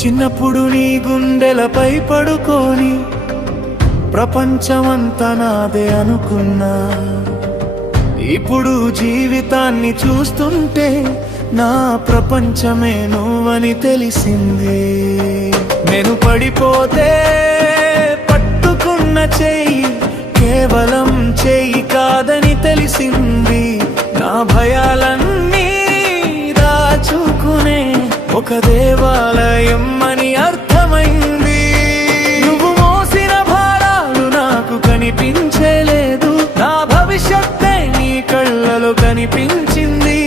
చిన్నప్పుడు నీ గుండెలపై పడుకొని ప్రపంచమంతా నాదే అనుకున్నా. ఇప్పుడు జీవితాన్ని చూస్తుంటే నా ప్రపంచమే నువ్వని తెలిసింది. నేను పడిపోతే పట్టుకున్న చెయ్యి కేవలం చెయ్యి కాదని తెలిసింది. నా భయాలన్నీ దాచుకునే ఒక దేవాలయం అని అర్థమైంది. నువ్వు మోసిన భారాలు నాకు కనిపించలేదు, నా భవిష్యత్తే నీ కళ్ళలో కనిపించింది.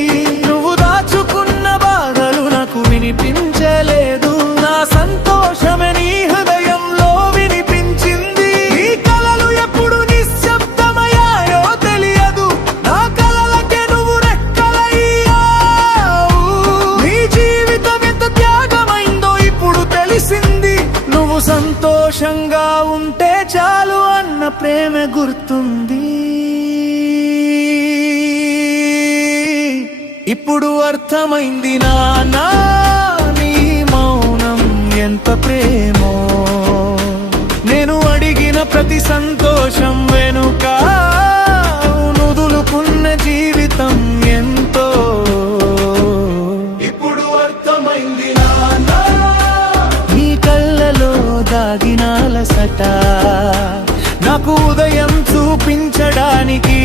నువ్వు దాచుకున్న బాధలు నాకు వినిపించలేదు, నా సంతోషమే నీ హృదయంలో వినిపించింది. ఈ కలలు ఎప్పుడు నిశ్శబ్దమయ్యాయో తెలియదు, నా కలలకే నువ్వు రెక్కలయ్యావు. నీ జీవితం ఎంత త్యాగమైందో ఇప్పుడు తెలిసింది. నువ్వు సంతోషంగా ఉంటే చాలు అన్న ప్రేమ గుర్తుంది. ఇప్పుడు అర్థమైంది నాన్నా, నీ మౌనం ఎంత ప్రేమో. నేను అడిగిన ప్రతి సంతోషం వెనుక నుదులుకున్న జీవితం ఎంతో. ఇప్పుడు అర్థమైంది నాన్నా, నీ కళ్ళలో దాగిన అలసట నాకు ఉదయం చూపించడానికి.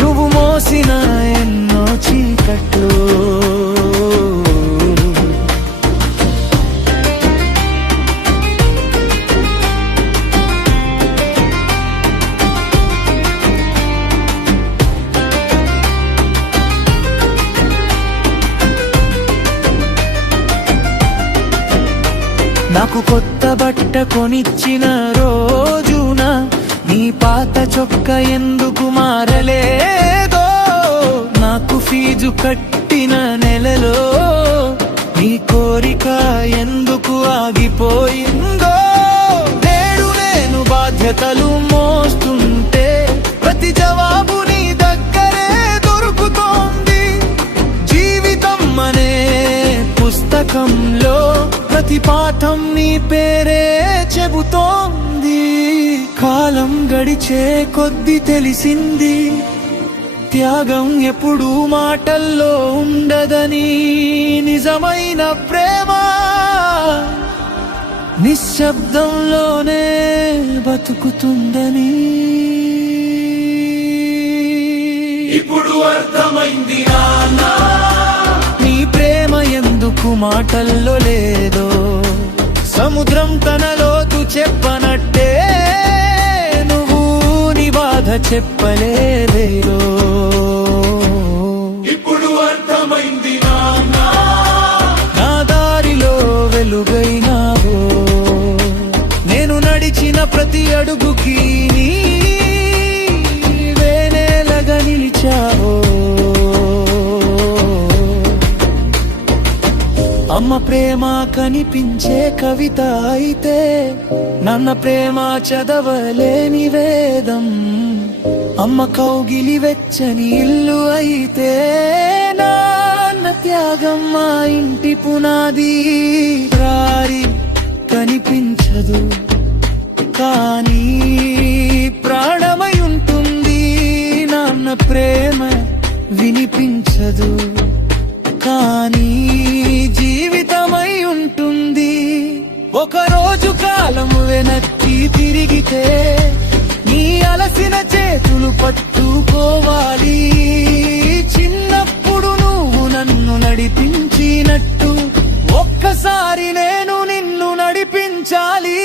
నువ్వు మోసిన ఎన్నో చీకట్లు నాకు కొత్త బట్ట కొనిచ్చిన రోజున నీ పాత చొక్క ఎందుకు మారలేదో, నాకు ఫీజు కట్టిన నెలలో నీ కోరిక ఎందుకు ఆగిపోయిందో. నేడు నేను బాధ్యతలు మోస్తుంటే ప్రతి జవాబు నీ దగ్గరే దొరుకుతోంది. జీవితం అనే పుస్తకంలో ప్రతి పాఠం నీ పేరే చెబుతోంది. కాలం గడిచే కొద్ది తెలిసింది, త్యాగం ఎప్పుడూ మాటల్లో ఉండదని. నిజమైన ప్రేమ నిశ్శబ్దంలోనే బతుకుతుందని ఇప్పుడు అర్థమైంది నాన్నా. నీ ప్రేమ ఎందుకు మాటల్లో లేదో, సముద్రం తన లోతు చెప్పనట్టే నువ్వు నీ బాధ చెప్పలేదేదో. ఇప్పుడు అర్థమైంది నాన్నా, నా దారిలో వెలుగైనావో. నేను నడిచిన ప్రతి అడుగుకి నీవేనేలగా నిలిచావో. అమ్మ ప్రేమ కనిపించే కవిత అయితే, నాన్న ప్రేమ చదవలేని వేదం. అమ్మ కౌగిలి వెచ్చని ఇల్లు అయితే, నాన్న త్యాగం మా ఇంటి పునాది. రారి కనిపించదు కానీ ప్రాణమై ఉంటుంది, నాన్న ప్రేమ వినిపించదు కానీ జీవితమై ఉంటుంది. ఒకరోజు కాలం వెనక్కి తిరిగితే నీ అలసిన చేతులు పట్టుకోవాలి. చిన్నప్పుడు నువ్వు నన్ను నడిపించినట్టు ఒక్కసారి నేను నిన్ను నడిపించాలి.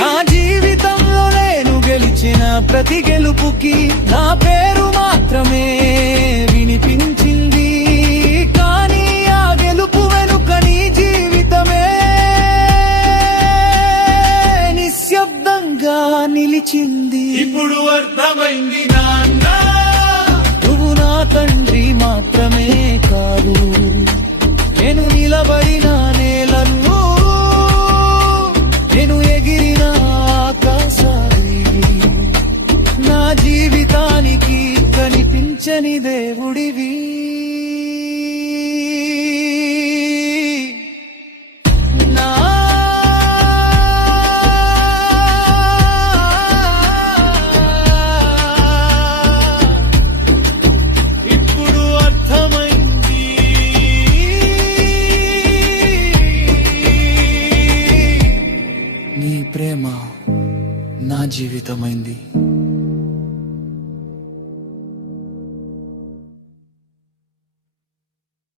నా జీవితంలో నేను గెలిచిన ప్రతి గెలుపుకి నా పేరు మాత్రమే వినిపించింది, కానీ ఆ గెలుపు వెనుక నీ జీవితమే నిశ్శబ్దంగా నిలిచింది. ఇప్పుడు అర్థమైంది నాన్నా, నువ్వు నా తండ్రి మాత్రమే కాదు, నేను నిలబడిన నేలను, నేను ఎగిరిన ఆకాశాన్ని. నా జీవితానికి కనిపించని దేవుడివి. నా జీవితమైంది.